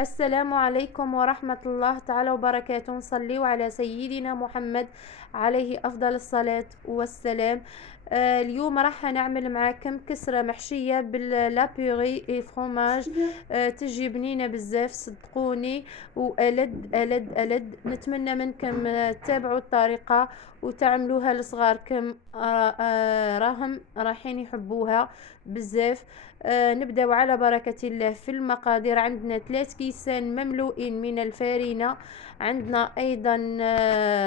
السلام عليكم ورحمة الله تعالى وبركاته. صلوا على سيدنا محمد عليه أفضل الصلاة والسلام. اليوم راح نعمل معاكم كسرة محشية باللابيغي فروماج. تجي بنينة بزاف صدقوني، وألد ألد ألد. نتمنى منكم تتابعوا الطريقة وتعملوها لصغاركم، راهم رايحين يحبوها بزاف. نبدأ على بركة الله في المقادير. عندنا 3 كيسان مملوئين من الفارينة، عندنا أيضا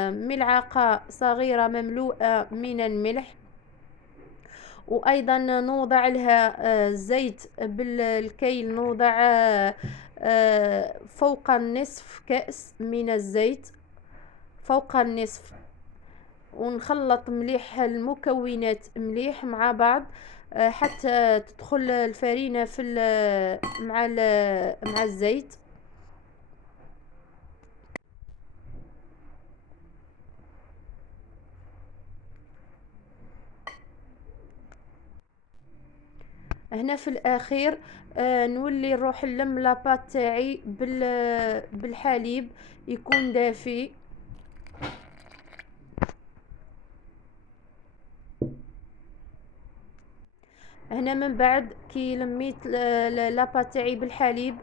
ملعقة صغيرة مملوءة من الملح، وأيضا نوضع لها زيت بالكيل. نوضع فوق النصف كأس من الزيت، فوق النصف. ونخلط مليح المكونات مليح مع بعض حتى تدخل الفرينة في مع الزيت. هنا في الاخير نولي نروح نلم لاباط تاعي بالحليب يكون دافي. هنا من بعد كي لميت لاباط تاعي بالحليب،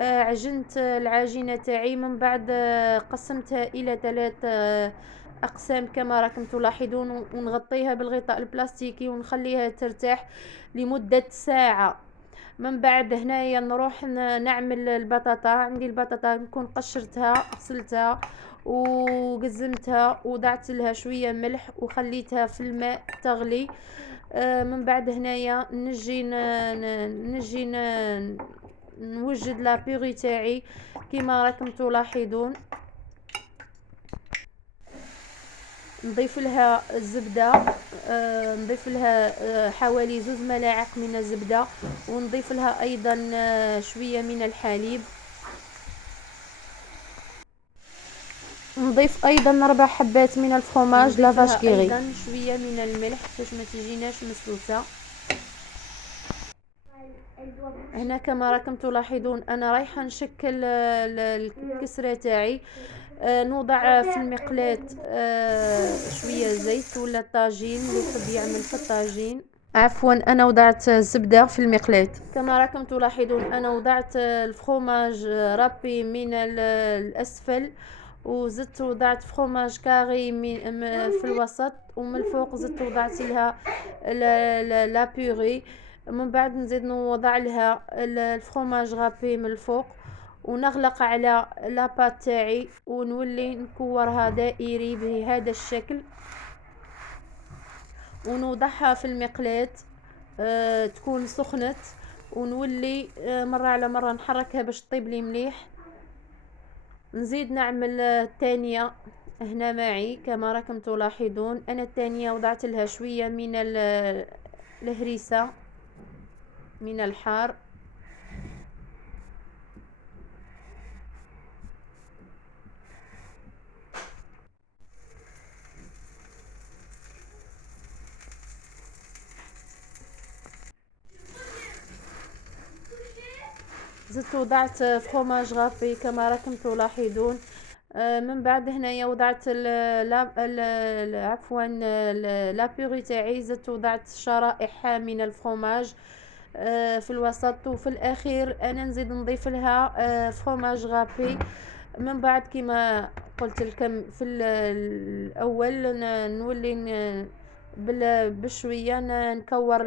عجنت العجينه تاعي. من بعد قسمتها الى 3 اقسام كما راكم تلاحظون، ونغطيها بالغطاء البلاستيكي ونخليها ترتاح لمده ساعه. من بعد هنايا نروح نعمل البطاطا. عندي البطاطا نكون قشرتها غسلتها وقزمتها، وضعت لها شويه ملح وخليتها في الماء تغلي. من بعد هنايا نجي نوجد لا بيغي تاعي كما راكم تلاحظون. نضيف لها الزبده، نضيف لها حوالي 2 ملاعق من الزبده، ونضيف لها ايضا شويه من الحليب. نضيف ايضا 4 حبات من الفرomاج لا فاش كيغي. ايضا شويه من الملح باش ما تجيناش مسلوسه. هنا كما راكم تلاحظون انا رايحه نشكل الكسره تاعي. نوضع في المقلاة شويه زيت ولا طاجين اللي يحب يعمل في الطاجين. عفوا، انا وضعت زبده في المقلاة. كما راكم تلاحظون انا وضعت الفرomاج رابي من الاسفل، وزدت وضعت فرomاج كاري في الوسط، ومن الفوق زدت وضعت لها لا بيغي. من بعد نزيد نوضع لها الفرomاج رابي من الفوق، ونغلق على لاباط تاعي ونولي نكورها دائري بهذا الشكل، ونوضعها في المقلاة تكون سخنت، ونولي مرة على مرة نحركها باش طيب لي مليح. نزيد نعمل الثانية. هنا معي كما راكم تلاحظون انا الثانية وضعت لها شوية من الهريسة من الحار. زدت وضعت فرomاج غابي كما راكم تلاحظون. من بعد هنايا وضعت عفوا لا بيغي تاعي. زدت وضعت شرائح من الفرomاج في الوسط، وفي الاخير انا نزيد نضيف لها فرomاج غابي. من بعد كما قلت لكم في الاول نولي بشويه نكور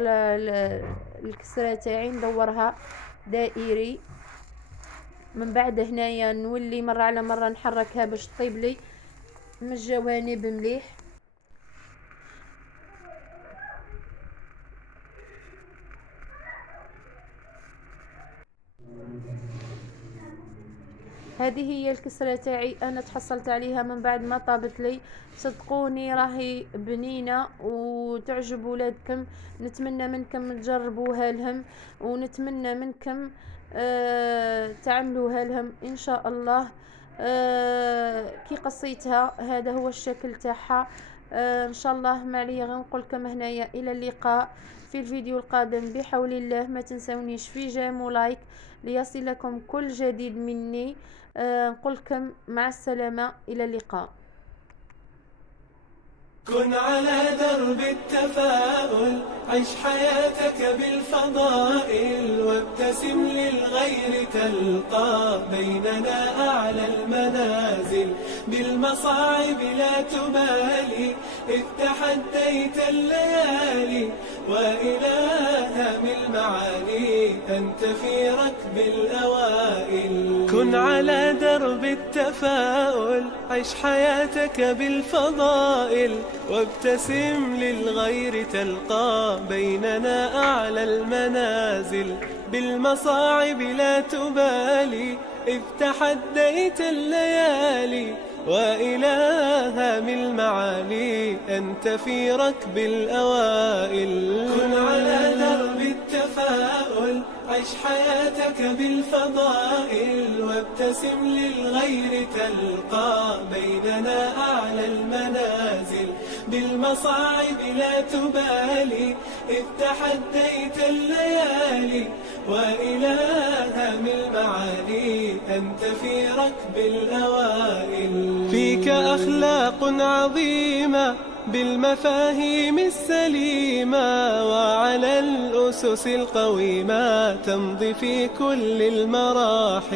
الكسره تاعي ندورها دائري. من بعد هنايا نولي مره على مره نحركها باش تطيب لي من الجوانب مليح. هذه هي الكسرة تاعي انا تحصلت عليها من بعد ما طابت لي. صدقوني راهي بنينة وتعجب ولادكم. نتمنى منكم تجربوها لهم، ونتمنى منكم تعملوها لهم ان شاء الله. كي قصيتها هذا هو الشكل تاعها. ان شاء الله ما عليا غير نقول لكم هنايا الى اللقاء في الفيديو القادم بحول الله. ما تنسونيش في جيم ولايك ليصلكم كل جديد مني. نقول لكم مع السلامة، الى اللقاء. كن على درب التفاؤل، عيش حياتك بالفضائل، وابتسم للغير تلقى بيننا أعلى المنازل. بالمصاعب لا تبالي، إذ تحديت الليالي، وإلى هام المعالي أنت في ركب الأوائل. كن على درب التفاؤل، عيش حياتك بالفضائل، وابتسم للغير تلقى بيننا أعلى المنازل. بالمصاعب لا تبالي، إذ تحديت الليالي، وإلى هام المعالي أنت في ركب الأوائل. كن على درب التفاؤل، عيش حياتك بالفضائل، وابتسم للغير تلقى بيننا أعلى المنازل. بالمصاعب لا تبالي، إذ تحديت الليالي، وإلى هام المعالي أنت في ركب الأوائل. فيك أخلاق عظيمة بالمفاهيم السليمة، وعلى الأسس القويمة تمضي في كل المراحل.